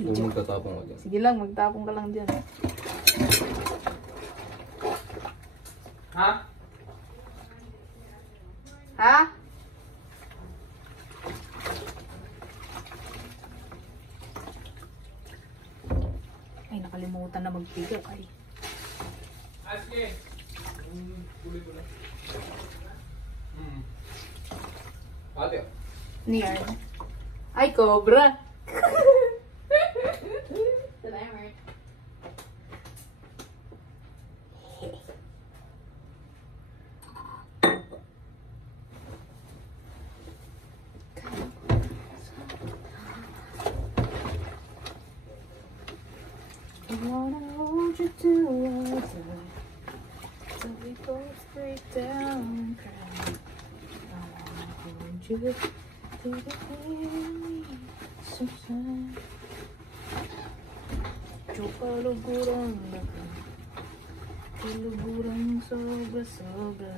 Video. Magtatapong ka dyan. Sige lang, magtapong ka lang dyan. Ha? Ha? Ay, nakalimutan na magpiga. Ay. Aske! Kulit ko na. Ate. Near. Ay, cobra! Salamat. I wanna hold you to water, so we both break down and cry. I wanna hold you to the end, so sad. Chupaluguran na ka, kaluguran sobra-sobra.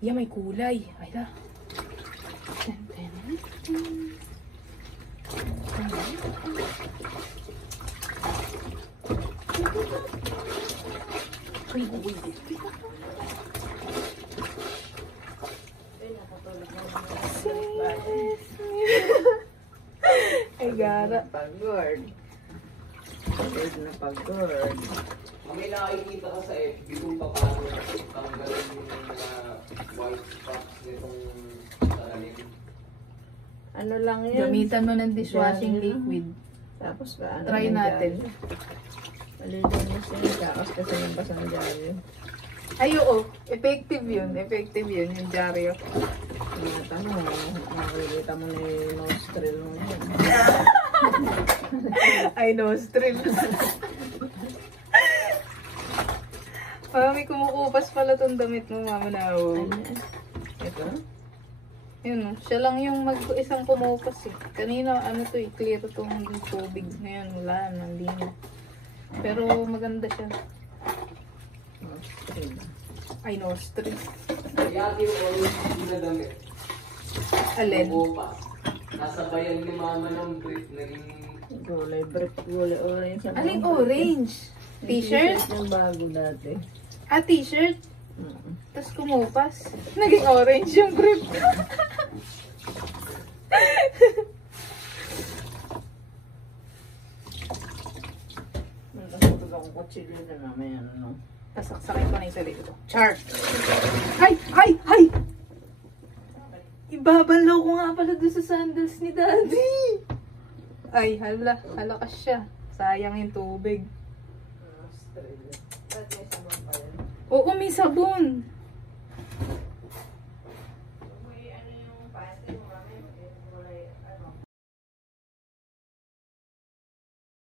Yeah, may kulay. Ay la. Ay, gara. Pagod. Pagod na pagod. May nakikita ka sa FB kung paano tanggalin yung white spots nitong salamin. Ano lang yan? Gamitan mo ng dishwashing liquid. Tapos ba? Ano Try natin. Malilinis yun. Kakas kasi yung basa ng dyaryo. Ay, oo. Effective yun. Effective yun, yung dyaryo. Tinatanong, makikita mo na yung nostril mo yun. Ay, nostril. May kumukupas pala tong damit mo, Mama Nao. Ito? Yun, siya lang yung isang kumukupas eh. Kanina, ano to eh, clear tong tubig. Ngayon, wala na, hindi na. Pero maganda siya. Nostril. Ay, nostril. Kaya yung orange na damit. Alin? Bukas. Nasa bayan ni Mama ng brief, naging... Gulay, brick, gulay, orange. Aling orange? T-shirt? Yung bago dati. Ah, t-shirt? Tapos kumupas. Naging orange yung grip. Nakasutot akong kutsilyo na namin, ano. Tasaksakin ko na yung sarili ko. Char! Ay! Ay! Ay! Ibabalaw ko nga pala doon sa sandals ni Daddy. Ay, hala. Halakas siya. Sayang yung tubig. Nostril. Ba't may sabon pa yun? Oo, may sabon.